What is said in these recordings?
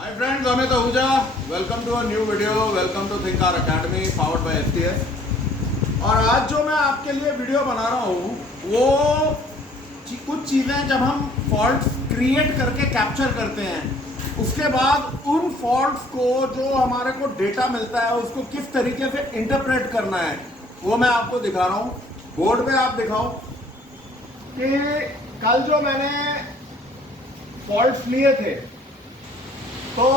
Hi friends, Amit Ahuja. Welcome to a new video. Welcome to Think Car Academy, powered by STS. और आज जो मैं आपके लिए वीडियो बना रहा हूँ वो कुछ चीज़ें जब हम फॉल्ट्स क्रिएट करके कैप्चर करते हैं उसके बाद उन फॉल्ट्स को जो हमारे को डेटा मिलता है उसको किस तरीके से इंटरप्रेट करना है वो मैं आपको दिखा रहा हूँ। बोर्ड पे आप दिखाओ कि कल जो मैंने फॉल्ट्स लिए थे तो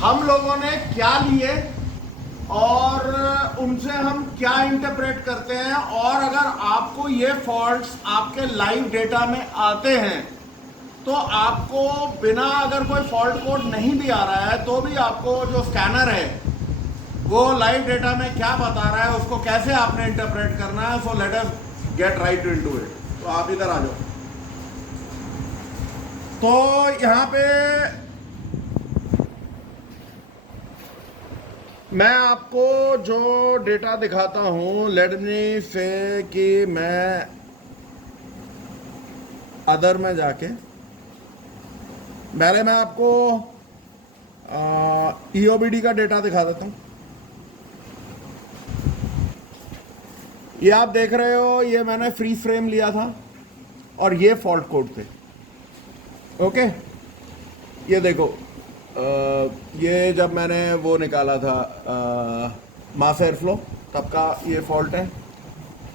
हम लोगों ने क्या लिए और उनसे हम क्या इंटरप्रेट करते हैं, और अगर आपको ये फॉल्ट्स आपके लाइव डेटा में आते हैं तो आपको बिना अगर कोई फॉल्ट कोड नहीं भी आ रहा है तो भी आपको जो स्कैनर है वो लाइव डेटा में क्या बता रहा है उसको कैसे आपने इंटरप्रेट करना है। So let us get right into it. तो आप इधर आ जाओ। तो यहाँ पे मैं आपको जो डेटा दिखाता हूँ, लेट मी से कि मैं अदर में जाके पहले मैं आपको EOBD का डेटा दिखा देता हूँ। ये आप देख रहे हो, ये मैंने फ्री फ्रेम लिया था और ये फॉल्ट कोड थे। ओके ये देखो, ये जब मैंने वो निकाला था मास एयर फ्लो तब का ये फॉल्ट है,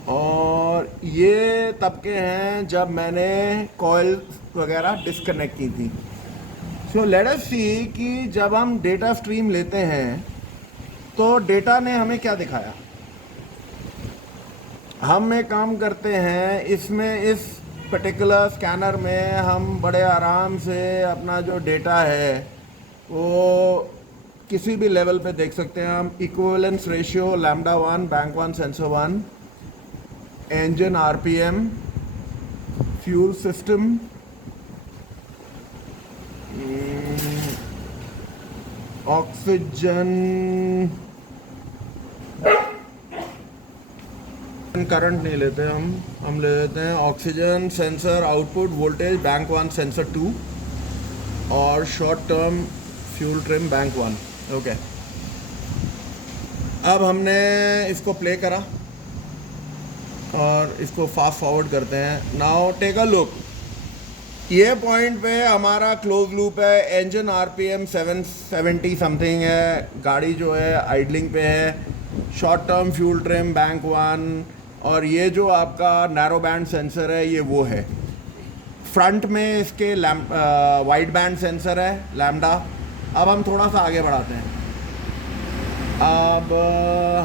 और ये तब के हैं जब मैंने कॉइल वगैरह डिस्कनेक्ट की थी। सो लेट अस सी कि जब हम डेटा स्ट्रीम लेते हैं तो डेटा ने हमें क्या दिखाया। हम एक काम करते हैं, इसमें इस पर्टिकुलर स्कैनर में हम बड़े आराम से अपना जो डेटा है वो किसी भी लेवल पे देख सकते हैं। हम equivalence ratio, lambda 1, bank 1, sensor 1, engine RPM, fuel system, oxygen, current नहीं लेते हम ले लेते हैं oxygen, sensor output voltage bank 1, sensor 2, और short term fuel trim bank 1। Okay, अब हमने इसको प्ले करा और इसको फास्ट फॉरवर्ड करते हैं। नाउ टेक अ लुक, ये पॉइंट पे हमारा क्लोज लूप है, इंजन RPM 770 समथिंग है, गाड़ी जो है आइडलिंग पे है, short term fuel trim bank 1, और ये जो आपका नैरो बैंड सेंसर है ये वो है। फ्रंट में इसके वाइड बैंड सेंसर है लैम्डा। अब हम थोड़ा सा आगे बढ़ाते हैं। अब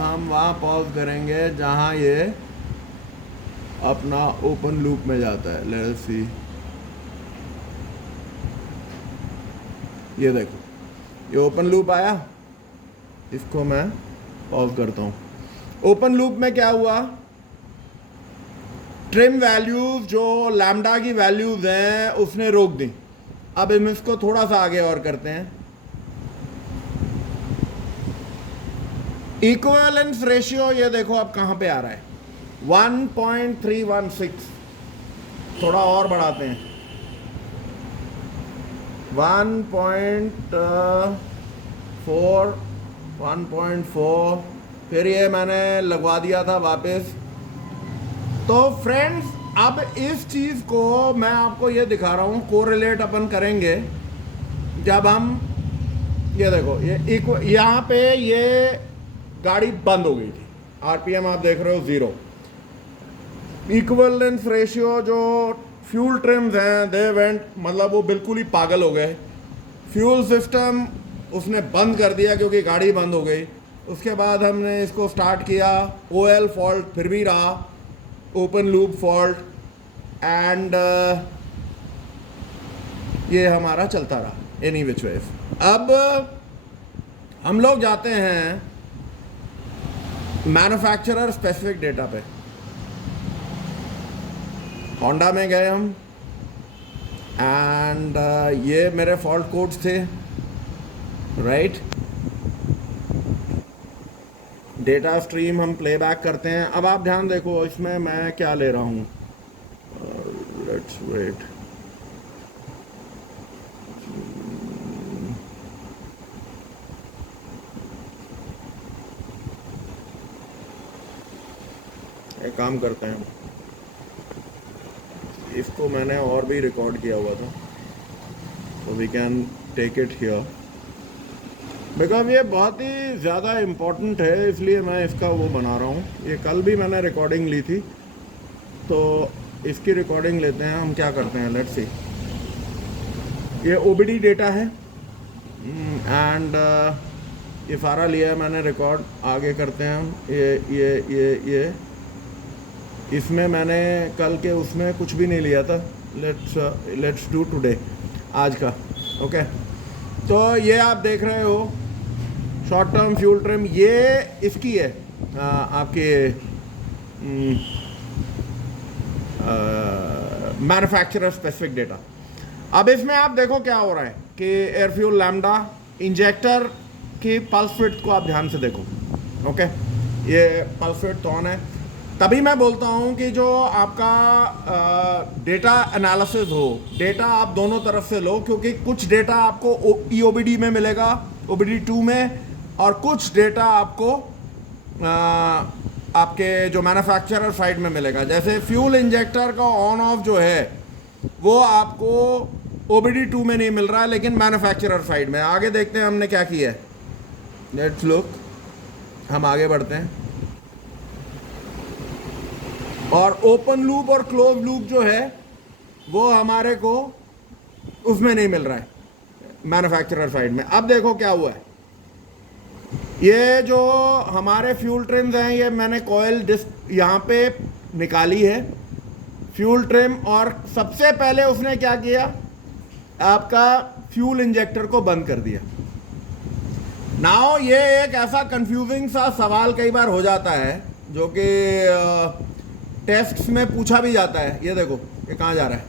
हम वहाँ पॉज करेंगे जहाँ ये अपना ओपन लूप में जाता है। लेट्स सी, ये देखो ये ओपन लूप आया, इसको मैं पॉज करता हूँ। ओपन लूप में क्या हुआ, ट्रिम वैल्यूज जो लैम्डा की वैल्यूज हैं उसने रोक दी। अब हम इसको थोड़ा सा आगे और करते हैं। इक्विवेलेंस रेशियो ये देखो अब कहाँ पे आ रहा है, 1.316। थोड़ा और बढ़ाते हैं, 1.4, 1.4, फिर ये मैंने लगवा दिया था वापस। तो फ्रेंड्स अब इस चीज़ को मैं आपको ये दिखा रहा हूँ, कोरिलेट अपन करेंगे जब हम, ये देखो ये यहाँ पे ये गाड़ी बंद हो गई थी, RPM आप देख रहे हो 0। इक्विवेलेंस रेशियो जो फ्यूल ट्रिम्स हैं दे वेंट, मतलब वो बिल्कुल ही पागल हो गए। फ्यूल सिस्टम उसने बंद कर दिया क्योंकि गाड़ी बंद हो गई। उसके बाद हमने इसको स्टार्ट किया, OL फॉल्ट फिर भी रहा, ओपन लूप फॉल्ट, एंड ये हमारा चलता रहा एनी विच वेज। अब हम लोग जाते हैं मैन्युफैक्चरर स्पेसिफिक डेटा पे। होंडा में गए हम, एंड ये मेरे फॉल्ट कोड्स थे, राइट। डेटा स्ट्रीम हम प्लेबैक करते हैं। अब आप ध्यान देखो इसमें मैं क्या ले रहा हूँ, लेट्स वेट, एक काम करते हैं, इसको मैंने और भी रिकॉर्ड किया हुआ था, तो we can take it here because ये बहुत ही ज़्यादा इम्पोर्टेंट है, इसलिए मैं इसका वो बना रहा हूँ। ये कल भी मैंने रिकॉर्डिंग ली थी, तो इसकी रिकॉर्डिंग लेते हैं। हम क्या करते हैं, लेट्स सी। ये ओबीडी डेटा है एंड ये सारा लिया है मैंने रिकॉर्ड। आगे करते हैं हम। ये इसमें मैंने कल के उसमें कुछ भी नहीं लिया था। लेट्स डू टुडे, आज का। ओके, तो ये आप देख रहे हो शॉर्ट टर्म फ्यूल ट्रिम, ये इसकी है आपके मैन्युफैक्चरर स्पेसिफिक डेटा। अब इसमें आप देखो क्या हो रहा है कि एयर फ्यूल लैम्डा इंजेक्टर की पल्स विड्थ को आप ध्यान से देखो। ओके, ये पल्स विड्थ ऑन है। तभी मैं बोलता हूँ कि जो आपका डेटा एनालिसिस हो, डेटा आप दोनों तरफ से लो, क्योंकि कुछ डेटा आपको EOBD में मिलेगा, OBD2 में, और कुछ डेटा आपको आपके जो मैन्युफैक्चरर साइड में मिलेगा। जैसे फ्यूल इंजेक्टर का ऑन ऑफ जो है वो आपको OBD2 में नहीं मिल रहा है, लेकिन मैन्युफैक्चरर साइड में। आगे देखते हैं हमने क्या किया है। लेट्स लुक, हम आगे बढ़ते हैं। और ओपन लूप और क्लोज लूप जो है वो हमारे को उसमें नहीं मिल रहा है, मैन्युफैक्चरर साइड में। अब देखो क्या हुआ है। ये जो हमारे फ्यूल ट्रिम्स हैं, ये मैंने कॉइल डिस्क यहाँ पे निकाली है, फ्यूल ट्रिम, और सबसे पहले उसने क्या किया, आपका फ्यूल इंजेक्टर को बंद कर दिया। नाउ ये एक ऐसा कंफ्यूजिंग सा सवाल कई बार हो जाता है, जो कि टेस्ट्स में पूछा भी जाता है। ये देखो, ये कहाँ जा रहा है।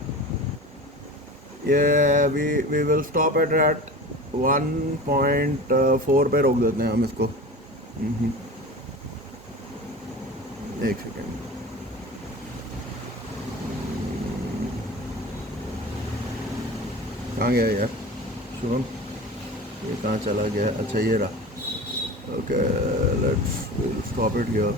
ये वी विल स्टॉप एट 1.4 पे रोक देते हैं हम इसको। एक सेकेंड, कहाँ गया यार सुन, ये कहाँ चला गया। अच्छा, ये रहा। Okay, let's stop it here.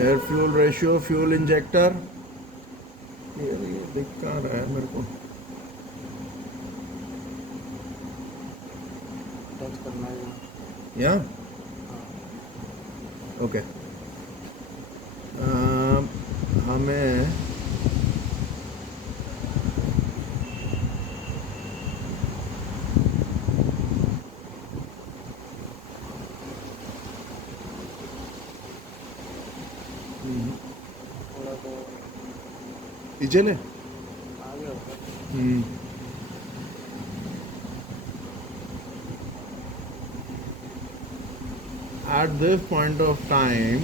Air fuel ratio, fuel injector, ये दिख कहाँ रहा है मेरे को। टच करना है या ओके, हमें थोड़ा तो पीछे ले। आगे होगा। At this point of time,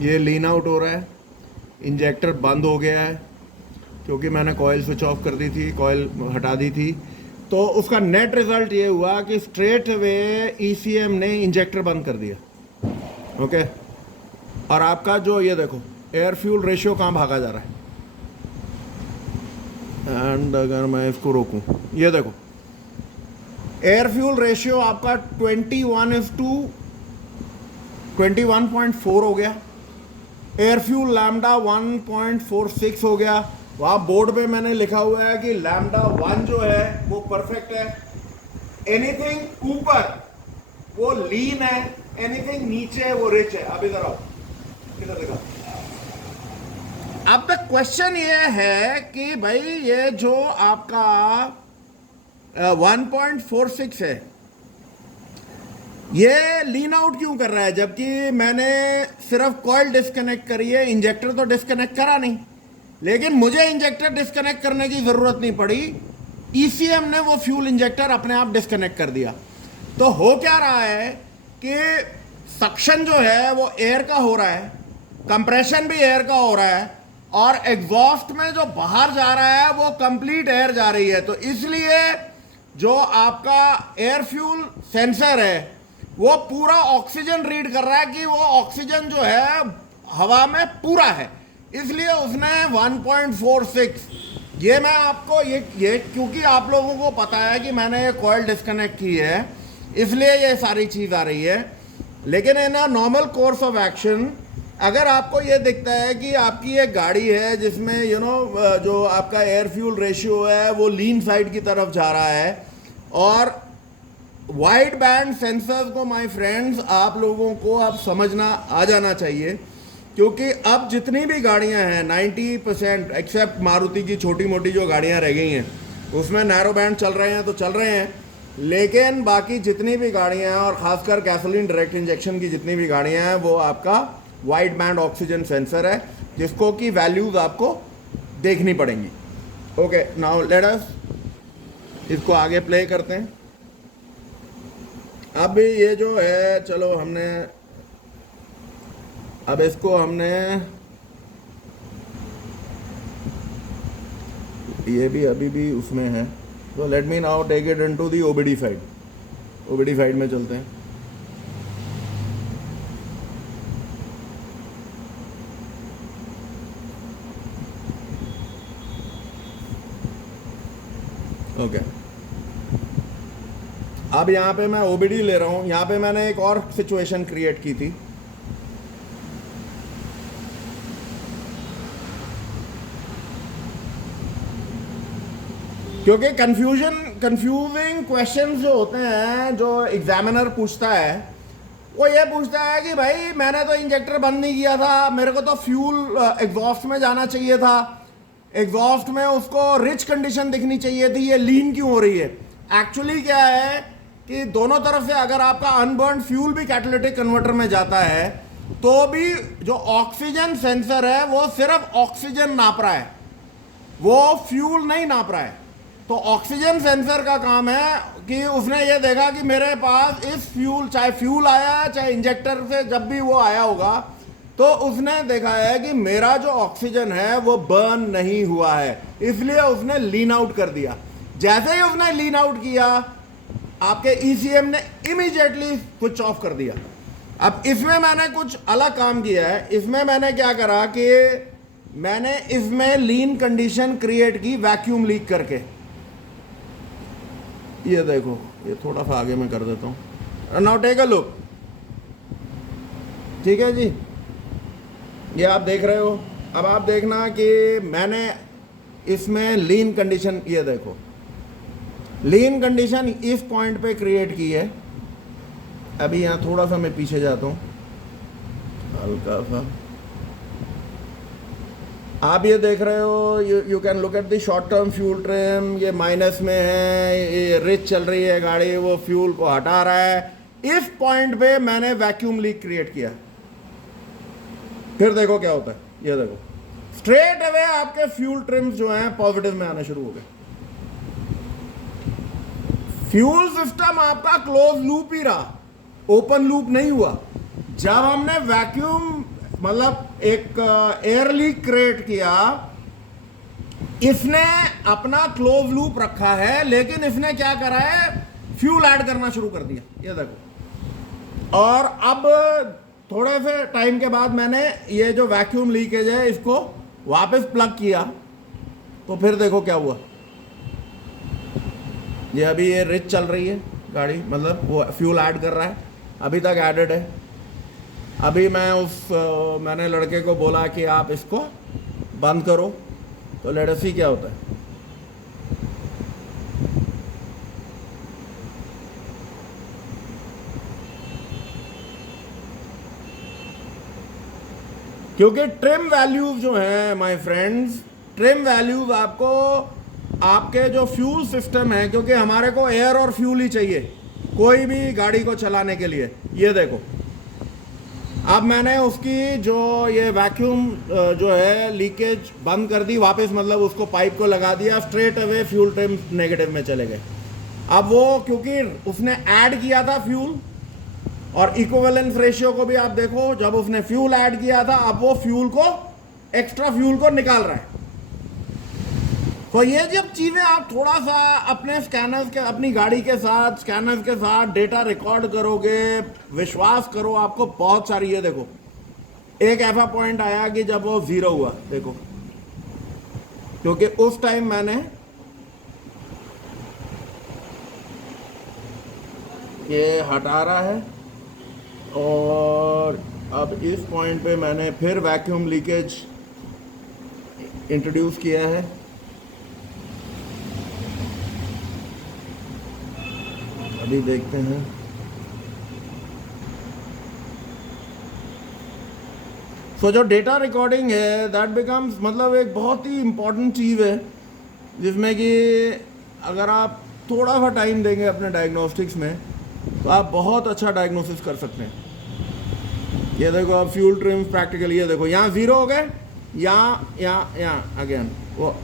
ये लीन आउट हो रहा है, इंजेक्टर बंद हो गया है, क्योंकि मैंने कॉइल स्विच ऑफ कर दी थी, कॉइल हटा दी थी। तो उसका नेट रिजल्ट ये हुआ कि स्ट्रेट वे ECM ने इंजेक्टर बंद कर दिया। ओके, और आपका जो ये देखो एयर फ्यूल रेशियो कहाँ भागा जा रहा है। एंड अगर मैं इसको रोकूं, ये देखो एयर फ्यूल रेशियो आपका 21:21.4 हो गया। एयर फ्यूल लैम्डा 1.46 हो गया। वहाँ बोर्ड पे मैंने लिखा हुआ है कि लैम्डा 1 जो है वो परफेक्ट है, एनीथिंग ऊपर वो लीन है, एनीथिंग नीचे है वो रिच है। अब इधर आओ, इधर देखो। अब तक क्वेश्चन ये है कि भाई ये जो आपका 1.46 है, ये लीन आउट क्यों कर रहा है, जबकि मैंने सिर्फ कॉइल डिस्कनेक्ट करी है, इंजेक्टर तो डिस्कनेक्ट करा नहीं। लेकिन मुझे इंजेक्टर डिस्कनेक्ट करने की ज़रूरत नहीं पड़ी, ECM ने वो फ्यूल इंजेक्टर अपने आप डिस्कनेक्ट कर दिया। तो हो क्या रहा है कि सक्शन जो है वो एयर का हो रहा है, कंप्रेशन भी एयर का हो रहा है, और एग्जॉस्ट में जो बाहर जा रहा है वो कंप्लीट एयर जा रही है। तो इसलिए जो आपका एयर फ्यूल सेंसर है वो पूरा ऑक्सीजन रीड कर रहा है कि वो ऑक्सीजन जो है हवा में पूरा है, इसलिए उसने 1.46। ये मैं आपको ये क्योंकि आप लोगों को पता है कि मैंने ये कॉइल डिस्कनेक्ट की है, इसलिए ये सारी चीज़ आ रही है। लेकिन in a normal course of action अगर आपको ये दिखता है कि आपकी एक गाड़ी है जिसमें जो आपका एयर फ्यूल रेशियो है वो लीन साइड की तरफ जा रहा है, और वाइड बैंड सेंसर्स को माय फ्रेंड्स आप लोगों को अब समझना आ जाना चाहिए, क्योंकि अब जितनी भी गाड़ियां हैं 90% एक्सेप्ट मारुति की छोटी मोटी जो गाड़ियां रह गई हैं उसमें नैरो बैंड चल रहे हैं तो चल रहे हैं, लेकिन बाकी जितनी भी गाड़ियां हैं और ख़ासकर गैसोलीन डायरेक्ट इंजेक्शन की जितनी भी गाड़ियां हैं वो आपका वाइड बैंड ऑक्सीजन सेंसर है, जिसको कि वैल्यूज़ आपको देखनी पड़ेंगी। ओके, नाउ लेट अस इसको आगे प्ले करते हैं। अब ये जो है, चलो हमने अब इसको हमने ये भी अभी भी उसमें है, तो let me now take it into the OBD side. OBD side में चलते हैं। ओके, अब यहाँ पे मैं ओबीडी ले रहा हूँ। यहाँ पे मैंने एक और सिचुएशन क्रिएट की थी। क्योंकि कंफ्यूजिंग क्वेश्चंस जो होते हैं जो एग्जामिनर पूछता है, वो ये पूछता है कि भाई मैंने तो इंजेक्टर बंद नहीं किया था, मेरे को तो फ्यूल एग्जॉस्ट में जाना चाहिए था, एग्जॉस्ट में उसको रिच कंडीशन दिखनी चाहिए थी, ये लीन क्यों हो रही है? एक्चुअली क्या है कि दोनों तरफ से अगर आपका अनबर्न फ्यूल भी कैटालिटिक कन्वर्टर में जाता है तो भी जो ऑक्सीजन सेंसर है वो सिर्फ ऑक्सीजन नाप रहा है, वो फ्यूल नहीं नाप रहा है। तो ऑक्सीजन सेंसर का काम है कि उसने ये देखा कि मेरे पास इस फ्यूल, चाहे फ्यूल आया है चाहे इंजेक्टर से जब भी वो आया होगा, तो उसने देखा है कि मेरा जो ऑक्सीजन है वो बर्न नहीं हुआ है, इसलिए उसने लीन आउट कर दिया। जैसे ही उसने लीन आउट किया, आपके ईसीएम ने इमीडिएटली स्विच ऑफ कर दिया। अब इसमें मैंने कुछ अलग काम किया है। इसमें मैंने क्या करा कि मैंने इसमें लीन कंडीशन क्रिएट की वैक्यूम लीक करके। ये देखो, ये थोड़ा सा आगे मैं कर देता हूँ। नाउ टेक अ लुक, ठीक है जी, ये आप देख रहे हो। अब आप देखना कि मैंने इसमें लीन कंडीशन, ये देखो लीन कंडीशन इस पॉइंट पे क्रिएट की है। अभी यहाँ थोड़ा सा मैं पीछे जाता हूँ, हल्का सा। आप ये देख रहे हो, you can look at the short term fuel trim, ये माइनस में है, ये रिच चल रही है गाड़ी, वो फ्यूल को हटा रहा है। इस पॉइंट पे मैंने वैक्यूम लीक क्रिएट किया। फिर देखो क्या होता है, ये देखो स्ट्रेट अवे आपके फ्यूल ट्रिम्स जो हैं पॉजिटिव में आना शुरू हो गए। फ्यूल सिस्टम आपका क्लोज लूप ही रहा, ओपन लूप नहीं हुआ। जब हमने वैक्यूम मतलब एक एयर लीक क्रिएट किया, इसने अपना क्लोज लूप रखा है, लेकिन इसने क्या करा है, फ्यूल ऐड करना शुरू कर दिया, ये देखो। और अब थोड़े से टाइम के बाद मैंने ये जो वैक्यूम लीकेज है इसको वापस प्लग किया, तो फिर देखो क्या हुआ। ये अभी ये रिच चल रही है गाड़ी, मतलब वो फ्यूल ऐड कर रहा है, अभी तक एडेड है। अभी मैं मैंने लड़के को बोला कि आप इसको बंद करो, तो लेट अस सी क्या होता है। क्योंकि ट्रिम वैल्यूज जो हैं माय फ्रेंड्स, ट्रिम वैल्यूज आपको आपके जो फ्यूल सिस्टम है, क्योंकि हमारे को एयर और फ्यूल ही चाहिए कोई भी गाड़ी को चलाने के लिए। ये देखो, अब मैंने उसकी जो ये वैक्यूम जो है लीकेज बंद कर दी वापस, मतलब उसको पाइप को लगा दिया, straight away fuel trim negative में चले गए। अब वो क्योंकि उसने ऐड किया था फ्यूल, और इक्विवेलेंस रेशियो को भी आप देखो, जब उसने फ्यूल ऐड किया था, अब वो फ्यूल को, एक्स्ट्रा फ्यूल को निकाल रहा है। तो ये जब चीज़ें आप थोड़ा सा अपने स्कैनर्स के अपनी गाड़ी के साथ स्कैनर्स के साथ डेटा रिकॉर्ड करोगे, विश्वास करो आपको बहुत सारी, ये देखो एक ऐसा पॉइंट आया कि जब वो 0 हुआ, देखो, क्योंकि उस टाइम मैंने ये हटा रहा है और अब इस पॉइंट पे मैंने फिर वैक्यूम लीकेज इंट्रोड्यूस किया है। अभी देखते हैं। सो जो डेटा रिकॉर्डिंग है दैट बिकम्स, मतलब एक बहुत ही इम्पॉर्टेंट चीज़ है जिसमें कि अगर आप थोड़ा सा टाइम देंगे अपने डायग्नोस्टिक्स में तो आप बहुत अच्छा डायग्नोसिस कर सकते हैं। ये देखो अब फ्यूल ट्रिम्स प्रैक्टिकली, ये देखो यहाँ 0 हो गए, यहाँ अगेन वो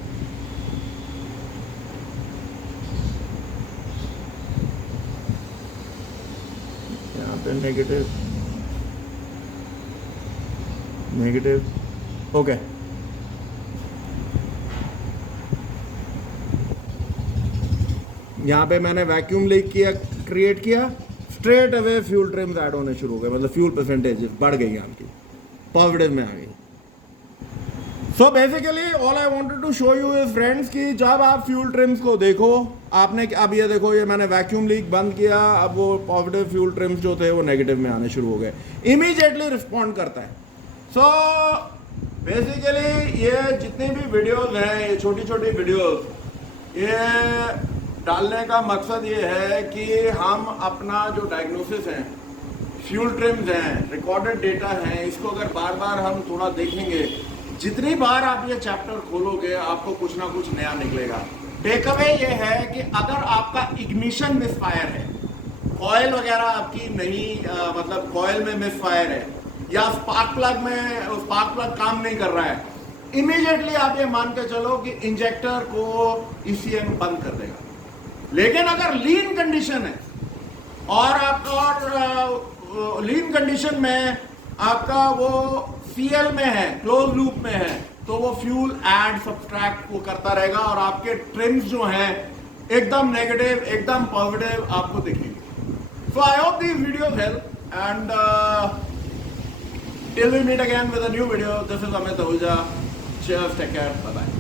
यहाँ पे नेगेटिव ओके। यहाँ पे मैंने वैक्यूम लीक क्रिएट किया, straight away fuel TRIMS add होने शुरू हो गए, मतलब फ्यूल परसेंटेज बढ़ गई आपकी, पॉजिटिव में आ गई। So basically all I wanted to show you is friends कि जब आप फ्यूल ट्रिम्स को देखो, आपने अब ये देखो, ये मैंने वैक्यूम लीक बंद किया, अब वो पॉजिटिव फ्यूल ट्रिम्स जो थे वो नेगेटिव में आने शुरू हो गए, इमीडिएटली रिस्पॉन्ड करता है। सो बेसिकली ये जितनी भी वीडियोस हैं, ये छोटी छोटी वीडियोस, ये डालने का मकसद ये है कि हम अपना जो डायग्नोसिस है, फ्यूल ट्रिम्स हैं, रिकॉर्डेड डेटा है, इसको अगर बार बार हम थोड़ा देखेंगे, जितनी बार आप ये चैप्टर खोलोगे आपको कुछ ना कुछ नया निकलेगा। टेक अवे ये है कि अगर आपका इग्निशन मिसफायर है, कॉयल वगैरह आपकी नहीं मतलब कॉयल में मिसफायर है या स्पार्क प्लग काम नहीं कर रहा है, इमीडिएटली आप ये मान के चलो कि इंजेक्टर को ईसीएम बंद कर देगा। लेकिन अगर लीन कंडीशन है और आपका लीन कंडीशन में आपका वो सीएल में है, क्लोज लूप में है, तो वो फ्यूल ऐड सब्सट्रैक्ट को करता रहेगा और आपके ट्रिम्स जो हैं एकदम नेगेटिव एकदम पॉजिटिव आपको दिखेंगे। So I hope these videos help and till we meet again with a new video, this is Amit Ahuja. Cheers, take care, bye bye.